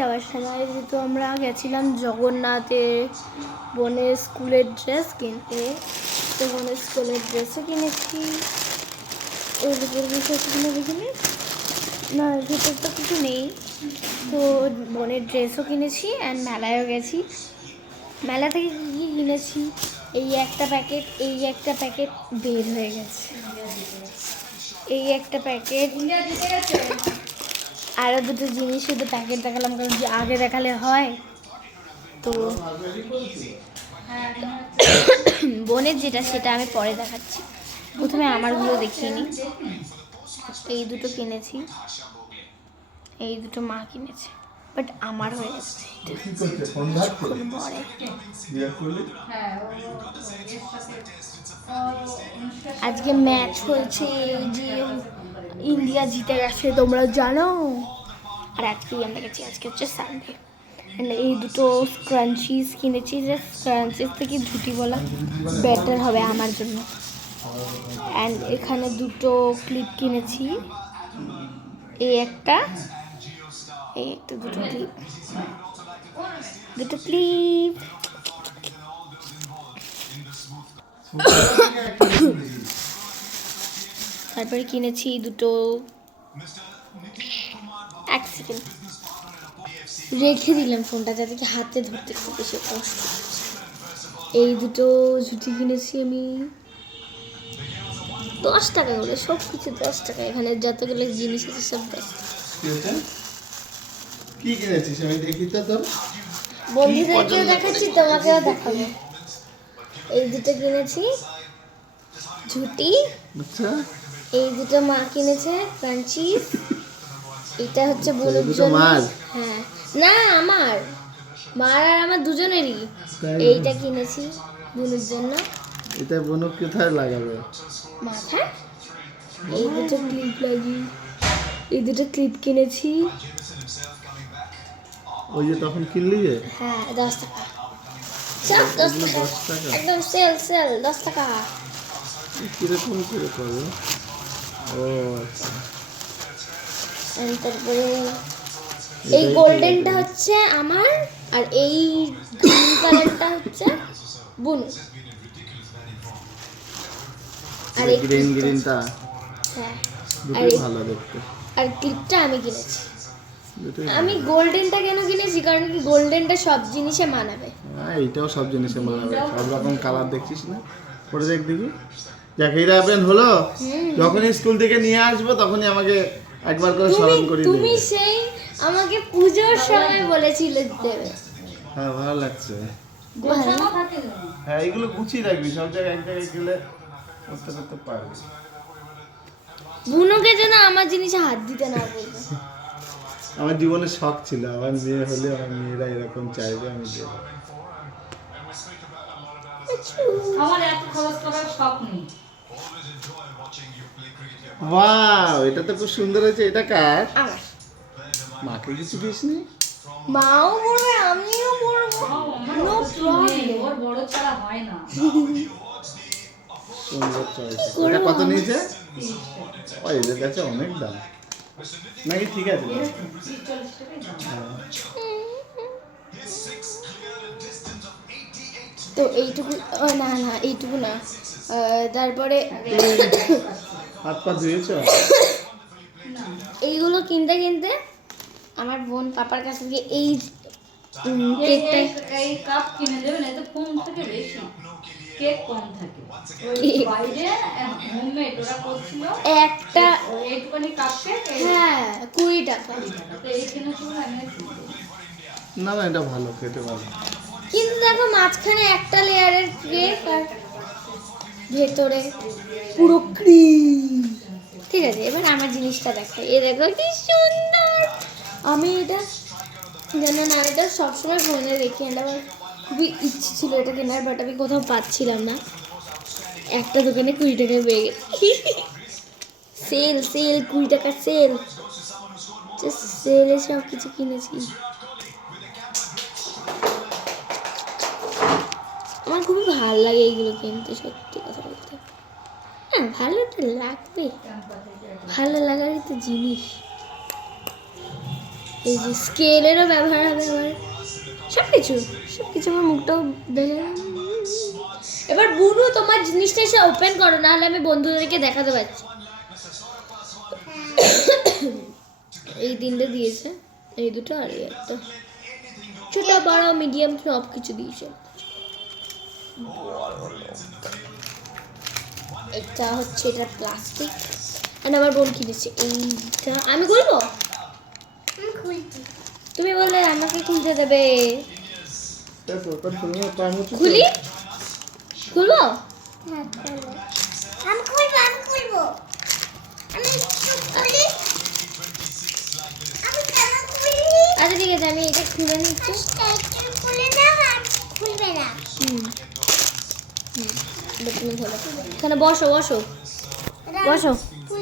যাওয়ার সময় যেহেতু আমরা গেছিলাম জগন্নাথে বোনের স্কুলের ড্রেস কিনতে, তো বোনের স্কুলের ড্রেসও কিনেছি। ওর উপর কিছু কিনে দেখিনি না, ভেতর তো কিছু নেই। তো বোনের ড্রেসও কিনেছি অ্যান্ড মেলায়ও গেছি। মেলা থেকে কী কিনেছি, এই একটা প্যাকেট বের হয়ে গেছে, এই একটা প্যাকেট, আরও দুটো জিনিস শুধু প্যাকেট দেখালাম কারণ আগে দেখালে হয়। তো বোনের যেটা সেটা আমি পরে দেখাচ্ছি, প্রথমে আমারগুলো দেখিয়ে নিই। এই দুটো কিনেছি, এই দুটো মা কিনেছে, বাট আমার হয়ে গেছে আজকে ম্যাচ হয়েছে, যে ইন্ডিয়া জিতে গেছে তোমরা জানো। আর আজকেই আমরা গেছি, আজকে হচ্ছে সানডে। এই দুটো স্ক্রাঞ্চিজ কিনেছি, যে স্ক্রাঞ্চিজ থেকে ঝুটি বলা বেটার হবে আমার জন্য। অ্যান্ড এখানে দুটো ক্লিপ কিনেছি, এই একটা দুটো ক্লিপ। তারপরে কিনেছি দুটো, এক সেকেন্ড রেখে দিলাম ফোনটা যাতে কি হাতে ধরতে খুব বেশি কষ্ট। এই দুটো জুটি কিনেছি আমি 10 টাকা করে, সব কিছু 10 টাকা। এখানে যতগুলো জিনিস আছে সব 10 টাকা। কি কিনেছিস আমি দেখি তো তোর বন্ধুদেরকেও দেখাচ্ছি, তোমাকেও দেখাবো। এই দুটো কিনেছি ঝুটি। আচ্ছা, এই দুটো মা কিনেছে ক্রাঞ্চিজ। এটা হচ্ছে বোনের জন্য। হ্যাঁ না, আমার মার আর আমার দুজনেরই। এইটা কিনেছি বোনের জন্য। এটা বোন কোথায় লাগাবে? মাথায়। এই দুটো ক্লিপ লাগিয়ে, এই দুটো ক্লিপ কিনেছি। ওই যে তখন কিনলি যে? হ্যাঁ 10 টাকা, সব 10 টাকা, একদম সেল 10 টাকা। কিরকম করে করবে? ও আচ্ছা। তারপরে এই গোল্ডেনটা হচ্ছে আমার, আর এই গ্রিন কালারটা হচ্ছে বুনু। আর এই গ্রিনটা হ্যাঁ, দুটোই ভালো দেখতে। আর ক্লিপটা আমি কিনেছি। আমি গোল্ডেনটা কেন কিনেছি, কারণ কি গোল্ডেনটা সব জিনিসে মানাবে। হ্যাঁ, এইটাও সব জিনিসে মানাবে, সব রকম কালার দেখছিস না? পরে দেখ দেখি। যাক, এই রাখবেন হলো। যখনই স্কুল থেকে নিয়ে আসবো তখনই আমাকে একবার করে স্মরণ করিয়ে দেবে। তুমি সেই আমাকে পূজোর সময় বলেছিলে দেবে। হ্যাঁ, ভালো লাগছে। হ্যাঁ, এগুলো গুছিয়ে রাখবি, সব জায়গায় এক জায়গায় গেলে করতে করতে পারবি। বুনুকে যেন আমার জিনিসে হাত দিতে না বলবে। আমার জীবনের শখ ছিল, আমার মেয়ে হলে আমার মেয়েরা এরকম চাইবে আমি দেবো। আমার এত খরচ করার শখ নেই। ওয়াও, এটা তো খুব সুন্দর হয়েছে। এটা কার? আমার। মাকে কিছু দিসনি? মাও পড়বে, আমিও পড়বো, নো প্রবলেম। ওর বড় ছাড়া হয় না। সুন্দর চয়েস। এটা কত নিয়েছে? ওই এদের কাছে অনেক দাম নাকি? ঠিক আছে। তো এইটুকু না, এইটুকু না। তারপরে হাত পা ধুয়েছ? এইগুলো কিনতে কিনতে আমার বোন পাপার কাছ থেকে এই কেকটা, এই কাপ কিনে দেবেন, এত কম থাকে বেশি, কেক কম থাকে। বাইরে হোমমেড ওরা করছিল একটা এইটুখানি কাপ কেক, হ্যাঁ 20 টাকা। তো এই কিনেছিল আমি। না না, এটা ভালো, খেতে ভালো। কিন্তু দেখো মাঝখানে একটা লেয়ারের কেক আর ভেতরে পুরো ক্রিম। ঠিক আছে, এবার আমার জিনিসটা দেখো, এ দেখো কি সুন্দর। আমি এটা জানো না, এটা সবসময় ফোনে দেখি, এটা আমার খুবই ইচ্ছে ছিল এটা কেনার, বাট আমি কোথাও পাচ্ছিলাম না। একটা দোকানে 20 টাকায় পেয়ে গেছি। সেল 20 টাকা সেল, সেলে সব কিছু কিনেছি। আমার খুবই ভালো লাগে এইগুলো কিনতে, সত্যি কথা বলতে। হ্যাঁ, ভালো তো লাগবে, ভালো লাগারই তো জিনিস। এই যে স্কেলেরও ব্যবহার হবে আমার, সব কিছু আমার মুখটাও দেখে। এবার বুনু তোমার জিনিসটা এসে ওপেন করো, না হলে আমি বন্ধুদেরকে দেখাতে পারছি। এই তিনটে দিয়েছে, এই দুটো আর এই একটা, ছোট বড় মিডিয়াম সব কিছু দিয়েছে। এটা হচ্ছে, এটা প্লাস্টিক, আর আমার বোন কিনেছে এইটা। আমি বলবো, তুমি বললে আমাকে খুলতে দেবে। খুলি, খুলবো? আচ্ছা ঠিক আছে, আমি এটা খুলে নিচ্ছি। তুমি খোলো, এখানে বসো বসো বসো।